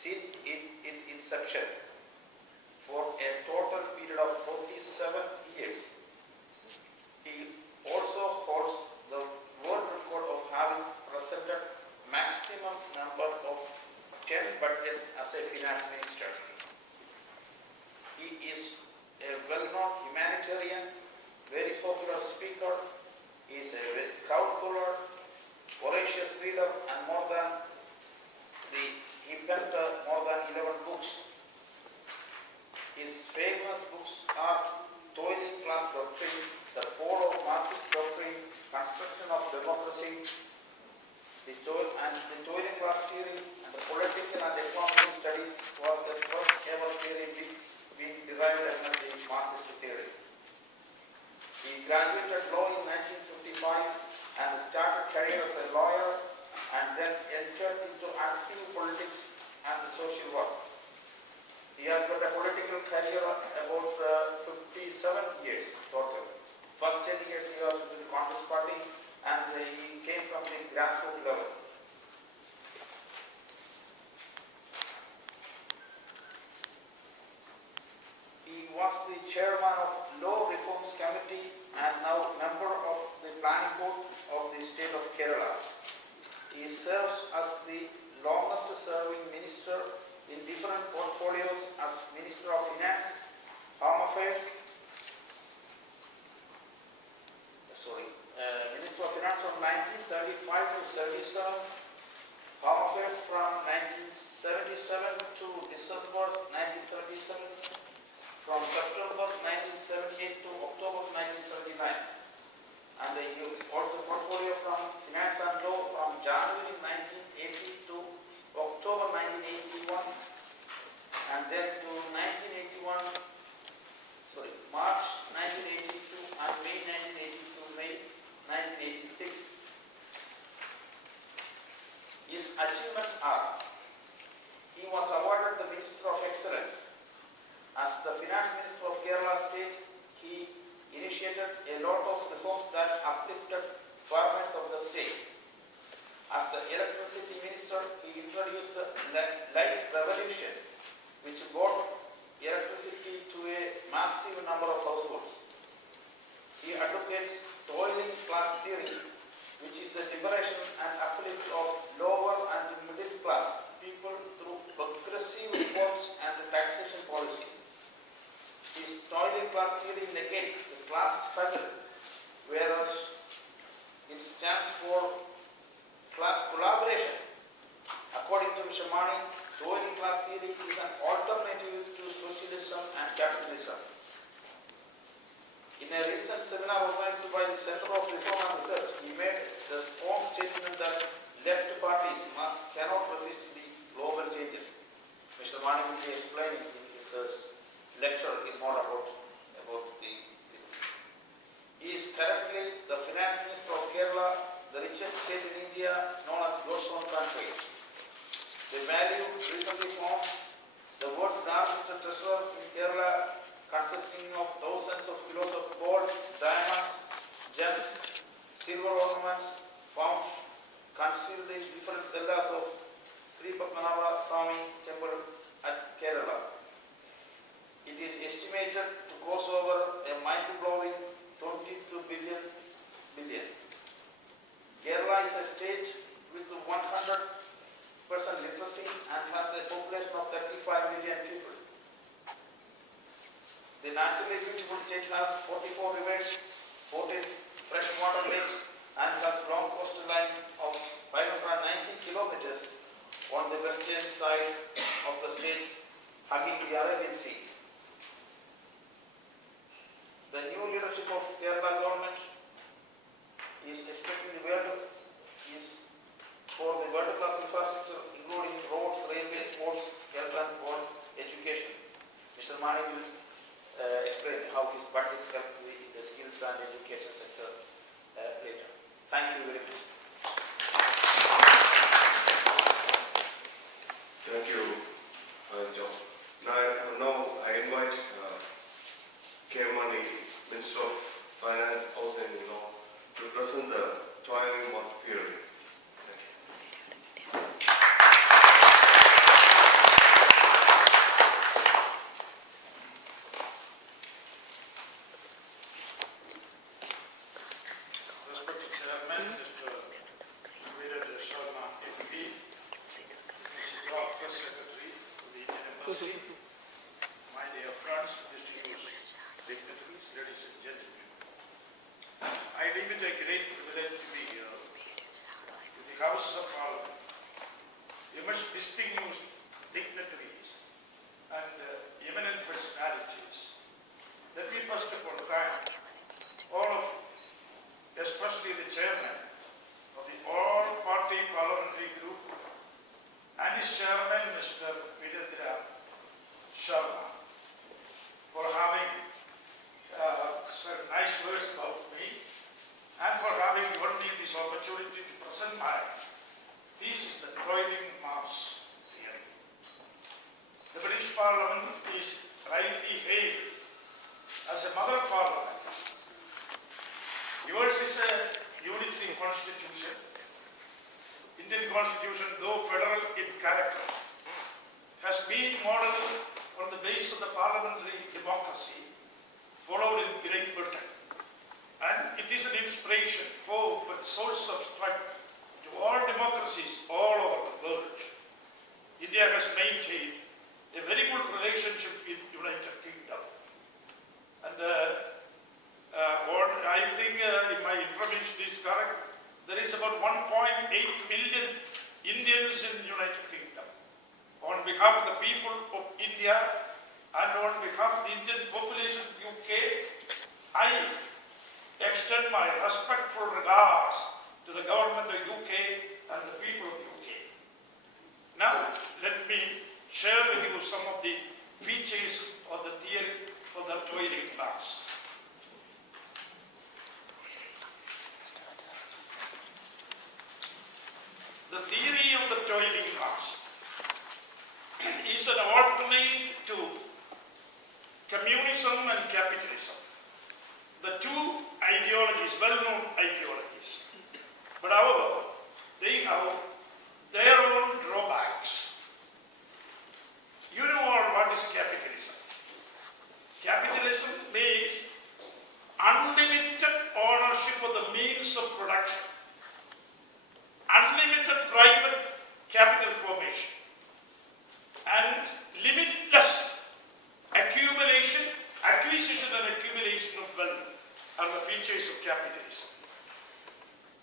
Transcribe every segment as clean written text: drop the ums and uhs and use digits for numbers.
since its inception for a total period of 47 years. He also holds the world record of having presented maximum number of 10 budgets as a finance minister. He is a well-known humanitarian, very popular speaker. He is a crowd puller, voracious reader, and he penned more than 11 books. His famous books are Toiling Class Doctrine, The Fall of Marxist Doctrine, Construction of Democracy, the Toiling Class Theory, and the Political and Economic Studies was the first ever theory being derived as the Marxist theory. He graduated law in 1955 and started career as a lawyer, and then entered into active politics and social work. He has got a political career about 57 years total. First 10 years he was with the Congress Party, and he came from the grassroots level. He was the chairman of Law Reforms Committee and now member of the Planning Board of the state of Kerala. He serves as the longest serving minister in different portfolios as Minister of Finance, Home Affairs, Minister of Finance from 1975 to 77, Home Affairs from 1977 to December 1977, from September 1978 to October 1979. And he also portfolio from Finance and Law from January 1980 to October 1981, and then to March 1982 and May 1982 to May 1986. His achievements are: he was awarded the Minister of Excellence. As the Finance Minister of Kerala State, he initiated a lot of reforms that uplifted farmers of the state. As the Electricity Minister, he introduced the light revolution, which brought electricity to a massive number of households. He advocates toiling class theory, which is the liberation and uplift of lower and middle class people through progressive reforms and the taxation policy. His toiling class theory negates the class struggle, whereas it stands for class collaboration. According to Mr. Mani, toiling class theory is an alternative to socialism and capitalism. In a recent seminar organized by the Center of Reform and Research, he made the strong statement that left parties cannot resist the global changes. Mr. Mani will be explaining in his lecture more about the. He is currently the Finance Minister of Kerala, the richest state in India, known as Goldstone country. The value recently formed the world's largest treasure in Kerala, consisting of thousands of kilos of gold, diamonds, gems, silver ornaments found concealed in different cellas of Sri Padmanabha Swami temple at Kerala. It is estimated to cost over a mind-blowing 22 billion. Kerala is a state with 100% literacy and has a population of 35 million people. The naturally beautiful state has 44 rivers, 14 freshwater lakes, and has long coastline of 519 kilometers on the western side of the state, hugging the Arabian Sea. The new leadership of Kerala government is expecting the world-class infrastructure, including roads, railways, ports, health and education. Mr. Mani will explain how his budgets help the skills and education sector later. Thank you very much. Thank you, John. Now I invite K. Mani, Minister of Finance, Housing and Law, to present the toiling theory. Thank you. democracy, my dear friends, distinguished dignitaries, ladies and gentlemen, I deem it a great privilege to be here in the House of Parliament. You must distinguished dignitaries and eminent personalities. Let me first of all thank all of you, especially the chairman of the all-party parliamentary group and his chairman, Mr. Videndra Sharma, for having said nice words about me and for having given me this opportunity to present my thesis, the toiling mass theory. The British Parliament is rightly hailed as a mother parliament. Yours is a unitary constitution. Indian constitution, though federal in character, has been modeled on the base of the parliamentary democracy followed in Great Britain. And it is an inspiration, hope, and source of strength to all democracies all over the world. India has maintained a very good relationship with the United Kingdom. And what I think, if my information is correct, there is about 1.8 million Indians in the United Kingdom. On behalf of the people of India and on behalf of the Indian population of the UK, I extend my respectful regards to the government of the UK and the people of the UK. Now, let me share with you some of the features of the theory of the toiling class. The theory of the toiling class is an alternate to communism and capitalism. The two ideologies, well-known ideologies, but however, they have their own drawbacks. You know all what is capitalism. Capitalism means unlimited ownership of the means of production, unlimited private capital formation, and limitless acquisition and accumulation of wealth are the features of capitalism.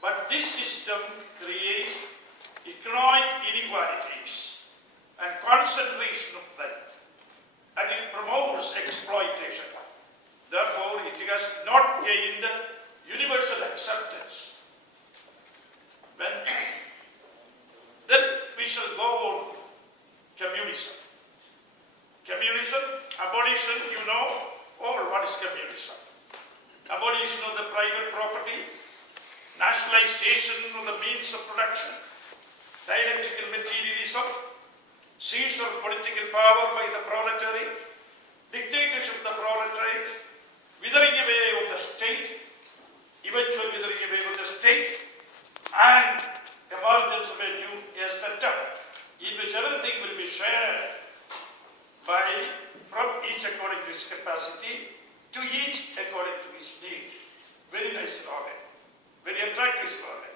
But this system creates economic inequalities and concentration of wealth, and it promotes exploitation. Therefore, it has not gained universal acceptance. Then we shall go on communism. Communism, abolition, you know all what is communism. Abolition of the private property, nationalization of the means of production, dialectical materialism, seizure of political power by the proletariat, dictatorship of the proletariat, withering away of the state, eventual withering away of the state, and emergence of a new setup in which everything will be shared from each according to his capacity to each according to his need. Very nice slogan, very attractive slogan.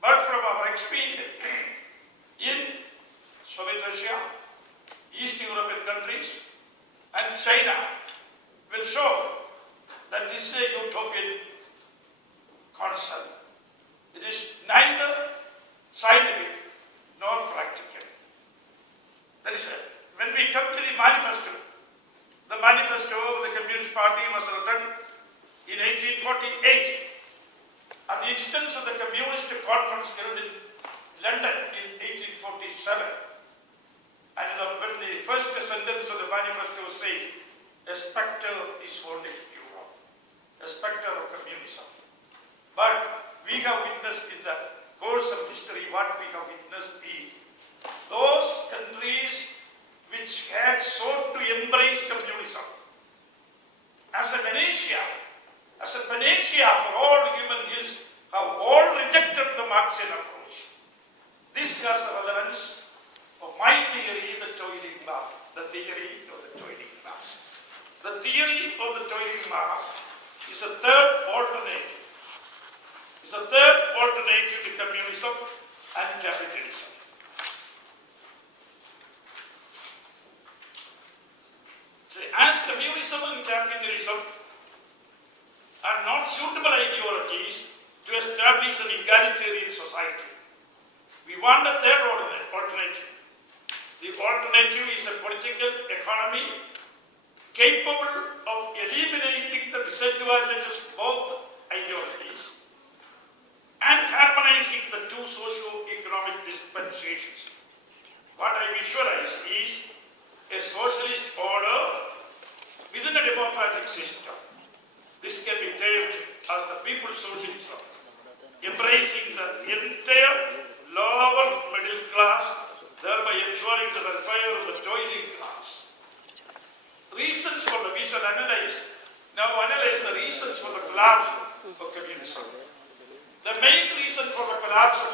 But from our experience in Soviet Russia, East European countries, and China will show that this is a utopian concept. It is neither scientific nor practical. That is it. When we come to the manifesto of the Communist Party was written in 1848 at the instance of the Communist Conference held in London in 1847. And when the first sentence of the manifesto says, a spectre is holding Europe, a spectre of communism. But we have witnessed in the course of history, what we have witnessed is those countries which had sought to embrace communism as a panacea for all human ills, have all rejected the Marxian approach. This has the relevance of my theory, the toiling mass, the theory of the toiling mass. The theory of the toiling mass is a third alternative. It's a third alternative to communism and capitalism. Marxism and capitalism are not suitable ideologies to establish an egalitarian society. We want a third alternative. The alternative is a political economy capable of eliminating the disadvantages of both ideologies and harmonizing the two socio-economic dispensations. What I visualize is a socialist order within a democratic system. This can be termed as the people's socialism, embracing the entire lower middle class, thereby ensuring the welfare of the toiling class. Reasons for the, we shall analyze the reasons for the collapse of communism. The main reason for the collapse of